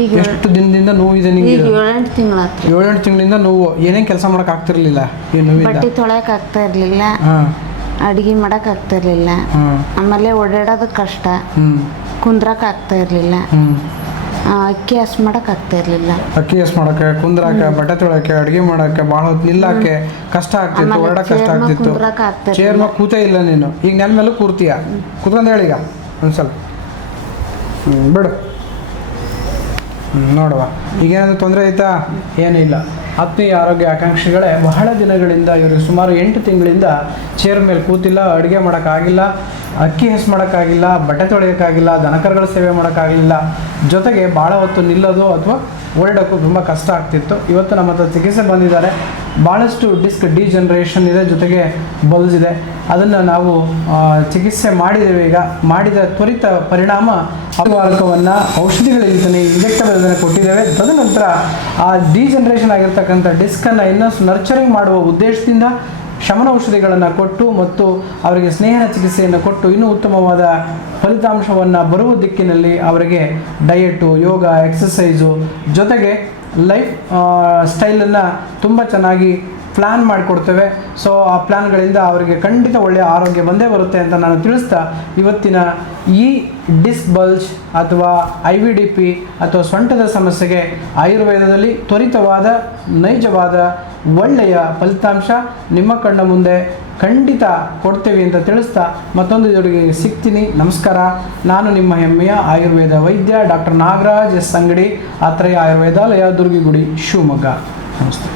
ಈಗ ಎಷ್ಟು ದಿನದಿಂದ ನೋವು ಇದೆ ಈಗ ನಿಮಗೆ? 7-8 ತಿಂಗಳಾತ್ರಿ. 7-8 ತಿಂಗಳಿಂದ ನೋವು. ಏನೇನು ಕೆಲಸ ಮಾಡಕ್ ಆಗ್ತಿರ್ಲಿಲ್ಲ ಈ ನೋವಿಂದ? ಬಟ್ಟೆ ತೊಳೆಯಕ್ಕೆ ಆಗ್ತಾ ಇರಲಿಲ್ಲ, ಹಾಂ ಅಡುಗೆ ಮಾಡಕ್ಕೆ ಆಗ್ತಾ ಇರಲಿಲ್ಲ, ಹಾಂ ಆಮೇಲೆ ಓಡಾಡೋದು ಕಷ್ಟ, ಕುಂದ್ರಕ್ಕೆ ಆಗ್ತಾ ಇರಲಿಲ್ಲ, ಅಕ್ಕಿ ಹಸ್ ಮಾಡಕ್ಕೆ ಆಗ್ತಾ ಇರಲಿಲ್ಲ. ಅಕ್ಕಿ ಹಸ್ ಮಾಡಕ್ಕೆ, ಕುಂದ್ರಾಕೆ, ಬಟ್ಟೆ ತೊಳಕ್ಕೆ, ಅಡುಗೆ ಮಾಡಕ್ಕೆ, ಭಾಳ ಹೊತ್ತು ನಿಲ್ಲಕ್ಕೆ ಕಷ್ಟ ಆಗ್ತಿತ್ತು, ಹೊರಡಕ್ಕೆ ಕಷ್ಟ ಆಗ್ತಿತ್ತು. ಚೇರ್ ಮೇಲೆ ಕೂತೇ ಇಲ್ಲ ನೀನು. ಈಗ ನನ್ನ ಮೇಲೂ ಕೂರ್ತೀಯ. ಕೂತ್ಕೊಂಡು ಹೇಳೀಗ ಒಂದ್ಸಲ. ಬಿಡು. ನೋಡುವ ಈಗೇನಾದರೂ ತೊಂದರೆ ಆಯ್ತಾ? ಏನೂ ಇಲ್ಲ. ಆತ್ಮೀಯ ಆರೋಗ್ಯ ಆಕಾಂಕ್ಷಿಗಳೇ, ಬಹಳ ದಿನಗಳಿಂದ ಇವರು ಸುಮಾರು 8 ತಿಂಗಳಿಂದ ಚೇರ್ ಮೇಲೆ ಕೂತಿಲ್ಲ, ಅಡುಗೆ ಮಾಡೋಕ್ಕಾಗಿಲ್ಲ, ಅಕ್ಕಿ ಹೆಸು ಮಾಡೋಕ್ಕಾಗಿಲ್ಲ, ಬಟ್ಟೆ ತೊಳೆಯೋಕ್ಕಾಗಿಲ್ಲ, ದನಕರುಗಳ ಸೇವೆ ಮಾಡೋಕ್ಕಾಗಲಿಲ್ಲ, ಜೊತೆಗೆ ಭಾಳ ಹೊತ್ತು ನಿಲ್ಲೋದು ಅಥವಾ ಓಡಾಡೋಕ್ಕೂ ತುಂಬ ಕಷ್ಟ ಆಗ್ತಿತ್ತು. ಇವತ್ತು ನಮ್ಮ ಹತ್ರ ಚಿಕಿತ್ಸೆ ಬಂದಿದ್ದಾರೆ. ಭಾಳಷ್ಟು ಡಿಸ್ಕ್ ಡಿಜನರೇಷನ್ ಇದೆ, ಜೊತೆಗೆ ಬಲ್ಸ್ ಇದೆ. ಅದನ್ನು ನಾವು ಚಿಕಿತ್ಸೆ ಮಾಡಿದ್ದೇವೆ. ಈಗ ಮಾಡಿದ ತ್ವರಿತ ಪರಿಣಾಮ ವಾರಕವನ್ನು ಔಷಧಿಗಳಿಂದಲೇ ಇಂಜೆಕ್ಟಬಲ್ ಇದನ್ನು ಕೊಟ್ಟಿದ್ದೇವೆ. ತದನಂತರ ಆ ಡಿಜನರೇಷನ್ ಆಗಿರ್ತಕ್ಕಂಥ ಡಿಸ್ಕನ್ನು ಇನ್ನಷ್ಟು ನರ್ಚರಿಂಗ್ ಮಾಡುವ ಉದ್ದೇಶದಿಂದ ಶಮನ ಔಷಧಿಗಳನ್ನು ಕೊಟ್ಟು ಮತ್ತು ಅವರಿಗೆ ಸ್ನೇಹ ಚಿಕಿತ್ಸೆಯನ್ನು ಕೊಟ್ಟು ಇನ್ನೂ ಉತ್ತಮವಾದ ಫಲಿತಾಂಶವನ್ನು ಬರುವ ದಿಕ್ಕಿನಲ್ಲಿ ಅವರಿಗೆ ಡಯಟು, ಯೋಗ, ಎಕ್ಸಸೈಸು ಜೊತೆಗೆ ಲೈಫ್ ಸ್ಟೈಲನ್ನು ತುಂಬ ಚೆನ್ನಾಗಿ ಪ್ಲ್ಯಾನ್ ಮಾಡಿಕೊಡ್ತೇವೆ. ಸೊ ಆ ಪ್ಲ್ಯಾನ್ಗಳಿಂದ ಅವರಿಗೆ ಖಂಡಿತ ಒಳ್ಳೆಯ ಆರೋಗ್ಯ ಬಂದೇ ಬರುತ್ತೆ ಅಂತ ನಾನು ತಿಳಿಸ್ತಾ, ಇವತ್ತಿನ ಈ ಡಿಸ್ಕ್ ಬಲ್ಜ್ ಅಥವಾ IVDP ಅಥವಾ ಸೊಂಟದ ಸಮಸ್ಯೆಗೆ ಆಯುರ್ವೇದದಲ್ಲಿ ತ್ವರಿತವಾದ, ನೈಜವಾದ, ಒಳ್ಳೆಯ ಫಲಿತಾಂಶ ನಿಮ್ಮ ಕಣ್ಣ ಮುಂದೆ ಖಂಡಿತ ಕೊಡ್ತೇವೆ ಅಂತ ತಿಳಿಸ್ತಾ ಮತ್ತೊಂದು ಜೋಡಿಗೆ ಸಿಗ್ತೀನಿ. ನಮಸ್ಕಾರ. ನಾನು ನಿಮ್ಮ ಹೆಮ್ಮೆಯ ಆಯುರ್ವೇದ ವೈದ್ಯ ಡಾಕ್ಟರ್ ನಾಗರಾಜ್ ಎಸ್ ಅಂಗಡಿ, ಆತ್ರೇಯ ಆಯುರ್ವೇದಾಲಯ, ದುರ್ಗಿಗುಡಿ, ಶಿವಮೊಗ್ಗ. ನಮಸ್ತೆ.